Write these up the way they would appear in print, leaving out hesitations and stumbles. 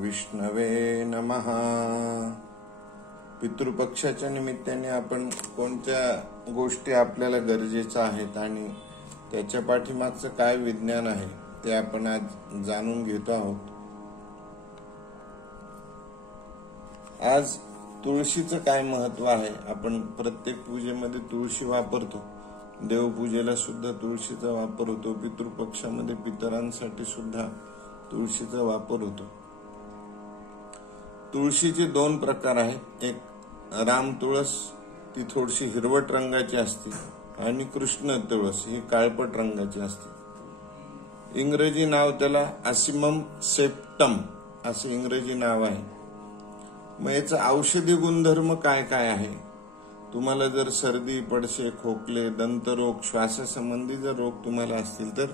विष्णवे नमः. पितृपक्षाच्या निमित्ताने आपण कोणत्या गोष्टी आपल्याला गरजेच्या आहेत आणि त्याच्या पाठीमागचं काय विज्ञान आहे ते आपण आज जाणून घेतो आहोत. आज तुळशीचं काय महत्व आहे. आपण प्रत्येक पूजेमध्ये तुळशी वापरतो. देवपूजेला सुद्धा तुळशीचा वापर होतो. पितृपक्षामध्ये पितरांसाठी सुद्धा तुळशीचा वापर होतो. तुळशीचे दोन प्रकार आहेत. एक राम तुळस, ती थोडीशी हिरवट रंगाची असते, आणि कृष्ण तुळस ही काळपट रंगाची असते. इंग्रजी नाव त्याला असिमम सेप्टम असं इंग्रजी नाव आहे. मग याचा औषधी गुणधर्म काय काय आहे. तुम्हाला जर सर्दी, पडसे, खोकले, दंतरोग, श्वासासंबंधी जर रोग तुम्हाला असतील तर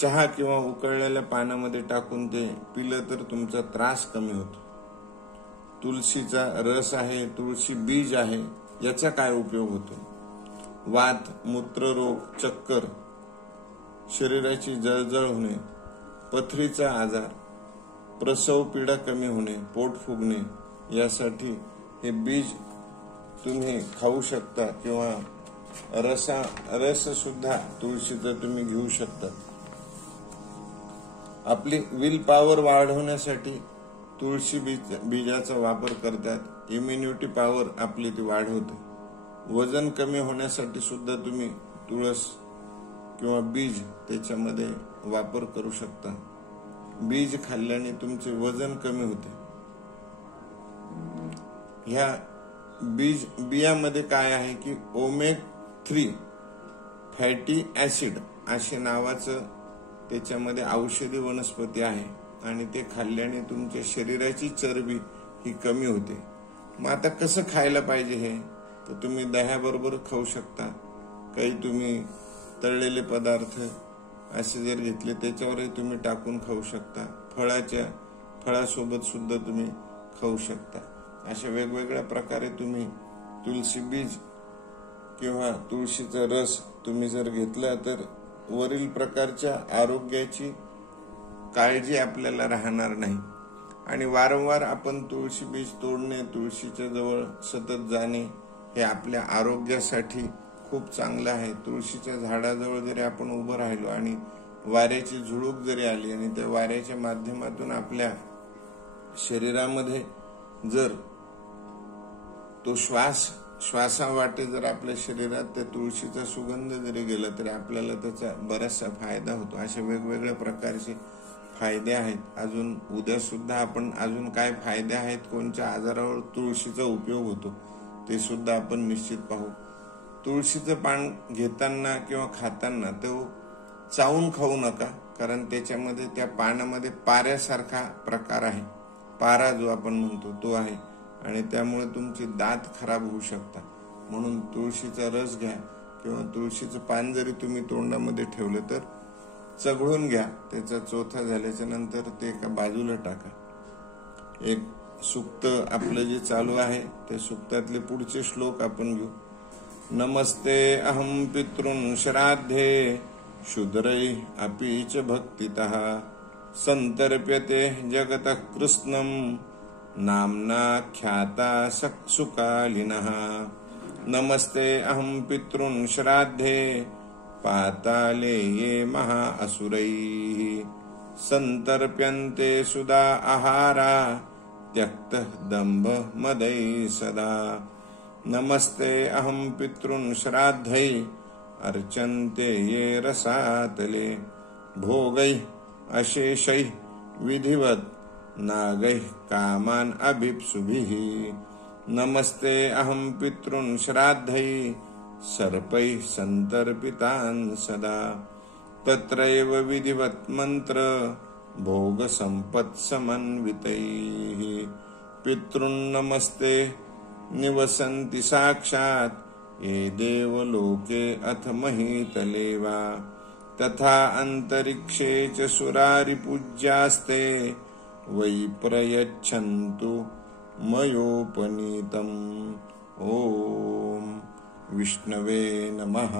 चहा किंवा उकळलेल्या पाण्यामध्ये टाकून ते पिलं तर तुमचा त्रास कमी होतो. तुळशीचा रस आहे, तुळशी बीज आहे, याचा काय उपयोग होतो. वात, मूत्ररोग, चक्कर, शरीराची जळजळ होणे, पथरीचा आजार, प्रसव पीडा कमी होणे, पोट फुगणे, यासाठी हे बीज तुम्ही खाऊ शकता किंवा रस सुद्धा तुळशीचा तुम्ही घेऊ शकता. आपली विल पॉवर वाढवण्यासाठी तुळशी बीजाचा वापर करतात. इम्युनिटी पॉवर आपली ती वाढवते. वजन कमी होण्यासाठी सुद्धा तुम्ही तुळस किंवा बीज त्याच्यामध्ये वापर करू शकता. बीज खाल्ल्याने तुमचे वजन कमी होते. ह्या बियामध्ये काय आहे की ओमेगा-3 फॅटी ऍसिड असे नावाचं त्याच्यामध्ये औषधी वनस्पती आहे, आणि ते खाल्ल्याने तुमच्या शरीराची चरबी ही कमी होते. मग आता कसं खायला पाहिजे हे, तर तुम्ही दह्याबरोबर खाऊ शकता. काही तुम्ही तळलेले पदार्थ असे जर घेतले त्याच्यावरही तुम्ही टाकून खाऊ शकता. फळासोबत सुद्धा तुम्ही खाऊ शकता. अशा वेगवेगळ्या प्रकारे तुम्ही तुळशी बीज किंवा तुळशीचा रस तुम्ही जर घेतला तर वरील प्रकारच्या आरोग्याची काळजी आपल्याला राहणार नाही. आणि वारंवार आपण तुळशी बीज तोडणे, तुळशीच्या जवळ सतत जाणे हे आपल्या आरोग्यासाठी खूप चांगलं आहे. तुळशीच्या झाडाजवळ जरी आपण उभं राहिलो आणि वाऱ्याची झुळूक जरी आली आणि त्या वाऱ्याच्या माध्यमातून आपल्या शरीरामध्ये जर तो श्वासावाटे जर आपल्या शरीरात त्या तुळशीचा सुगंध जरी गेला तरी आपल्याला त्याचा बराचसा फायदा होतो. अशा वेगवेगळ्या प्रकारचे फायदे आहेत. अजून उद्या सुद्धा आपण अजून काय फायदे आहेत, कोणत्या आजारावर तुळशीचा उपयोग होतो ते सुद्धा आपण निश्चित पाहू. तुळशीचं पान घेताना किंवा खाताना तो चावून खाऊ नका, कारण त्याच्यामध्ये त्या पानामध्ये पाऱ्यासारखा प्रकार आहे. पारा जो आपण म्हणतो तो आहे, आणि त्यामुळे तुमचे दात खराब होऊ शकतात. म्हणून तुळशीचा रस घ्या किंवा तुळशीचं पान जरी तुम्ही तोंडामध्ये ठेवलं तर चघळून घ्या. त्याचा चोथा झाल्याच्या नंतर ते एका बाजूला टाका. एक सुक्त आपलं जे चालू आहे ते सुक्तातले पुढचे श्लोक आपण घेऊ. नमस्ते अहम पितृन् श्राद्धे शूद्रै अपि च भक्तितः संतर्प्यते जगतः कृष्णं नाम्ना ख्याता सुकालिनः. नमस्ते अहम पितृन् श्राद्धे पाताले ये महा असुरैः संतर्प्यन्ते सुदा आहारा त्यक्तः दंभ मदै सदा. नमस्ते अहम पितृन् श्राद्धै अर्चन्ते ये रसातले भोगैः अशेषैः विधिवत् नागैः कामान् अभिप्सुभिः. नमस्ते अहम पितृन् श्राद्धै सर्पैः संतर्पितान् सदा तत्रैव विधिवत् मंत्र भोग संपत् समन्वितैः. पितॄन् नमस्ते निवसन्ति साक्षात् ये देवलोके अथ महीतले वा तथा अंतरिक्षे च सुरारिपूज्यास्ते वै प्रयच्छन्तु मयोपनीतम्. ओम विष्णवे नमः.